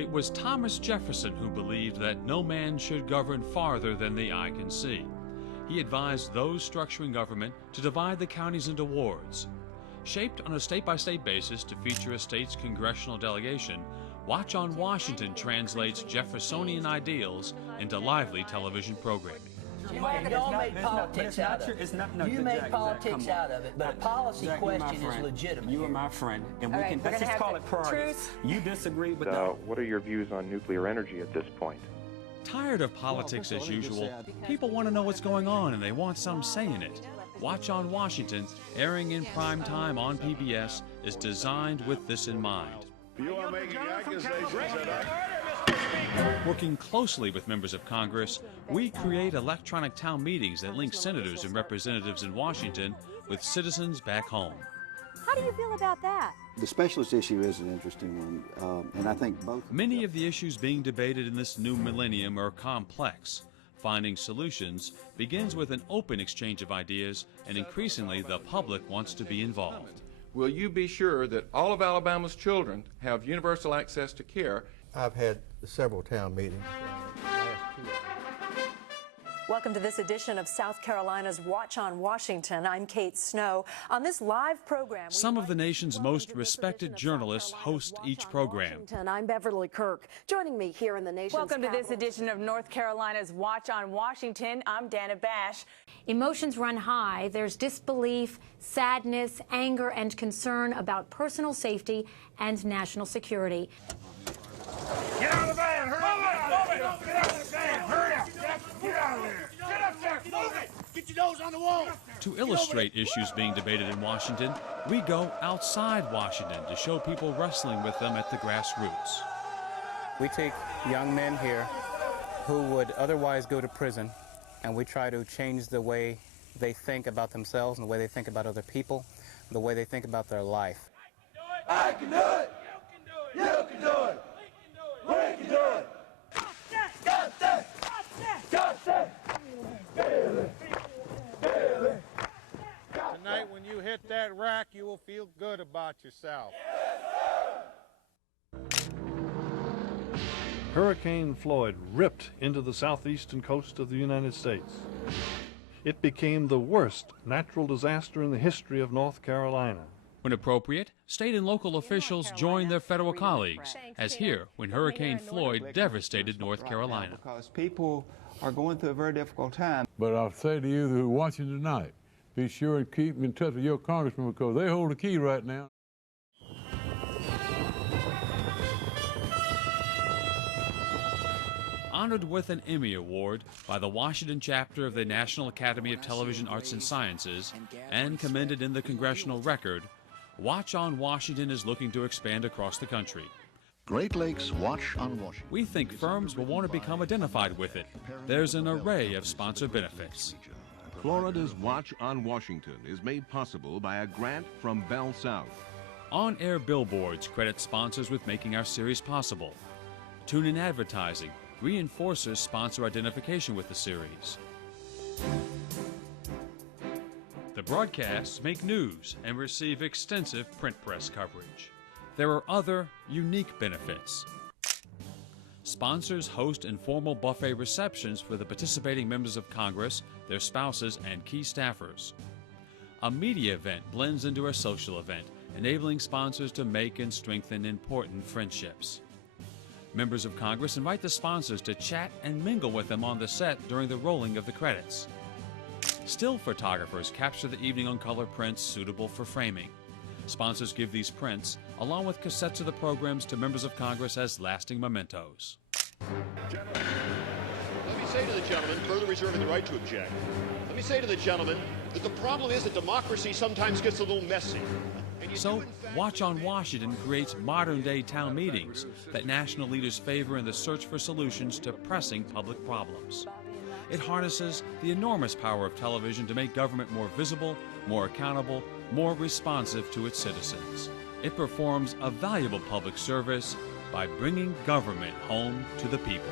It was Thomas Jefferson who believed that no man should govern farther than the eye can see. He advised those structuring government to divide the counties into wards. Shaped on a state-by-state basis to feature a state's congressional delegation, Watch on Washington translates Jeffersonian ideals into lively television programming. Y'all made politics out of it. You made politics out of it, but a policy question is legitimate. You are my friend, and we can, let's just call it priorities. You disagree with that. What are your views on nuclear energy at this point? Tired of politics as usual, people want to know what's going on and they want some say in it. Watch on Washington, airing in prime time on PBS, is designed with this in mind. You are making accusations that Working closely with members of Congress, we create electronic town meetings that link senators and representatives in Washington with citizens back home. How do you feel about that? The specialist issue is an interesting one, and I think both. Many of the issues being debated in this new millennium are complex. Finding solutions begins with an open exchange of ideas, and increasingly the public wants to be involved. Will you be sure that all of Alabama's children have universal access to care? I've had several town meetings. Welcome to this edition of South Carolina's Watch on Washington. I'm Kate Snow. On this live program, some of the nation's most respected journalists host each program. I'm Beverly Kirk. Joining me here in the nation's Welcome to this edition of North Carolina's Watch on Washington. I'm Dana Bash. Emotions run high. There's disbelief, sadness, anger, and concern about personal safety and national security. Get out of the van! Hurry up! Move it! Get out of the van! Hurry up! Get out of there! Get up there! Move it! Get your nose on the wall! To illustrate issues being debated in Washington, we go outside Washington to show people wrestling with them at the grassroots. We take young men here who would otherwise go to prison, and we try to change the way they think about themselves and the way they think about other people, the way they think about their life. I can do it! You can do it! We can do it! Got that! Got that! Tonight when you hit that rack, you will feel good about yourself. Hurricane Floyd ripped into the southeastern coast of the United States. It became the worst natural disaster in the history of North Carolina. When appropriate, state and local officials join their federal colleagues, as here when Hurricane Floyd devastated North Carolina. Because people are going through a very difficult time. But I'll say to you who are watching tonight, be sure and keep in touch with your congressman because they hold the key right now. Honored with an Emmy Award by the Washington chapter of the National Academy of Television Arts and Sciences and commended in the Congressional Record, Watch on Washington is looking to expand across the country. Great Lakes Watch on Washington. We think firms will want to become identified with it. There's an array of sponsor benefits. Florida's Watch on Washington is made possible by a grant from Bell South. On-air billboards credit sponsors with making our series possible. Tune-in advertising reinforces sponsor identification with the series. The broadcasts make news and receive extensive print press coverage. There are other unique benefits. Sponsors host informal buffet receptions for the participating members of Congress, their spouses, and key staffers. A media event blends into a social event, enabling sponsors to make and strengthen important friendships. Members of Congress invite the sponsors to chat and mingle with them on the set during the rolling of the credits. Still photographers capture the evening on color prints suitable for framing. Sponsors give these prints, along with cassettes of the programs, to members of Congress as lasting mementos. Let me say to the gentleman, further reserving the right to object, let me say to the gentleman that the problem is that democracy sometimes gets a little messy. So, Watch on Washington creates modern-day town meetings that national leaders favor in the search for solutions to pressing public problems. It harnesses the enormous power of television to make government more visible, more accountable, more responsive to its citizens. It performs a valuable public service by bringing government home to the people.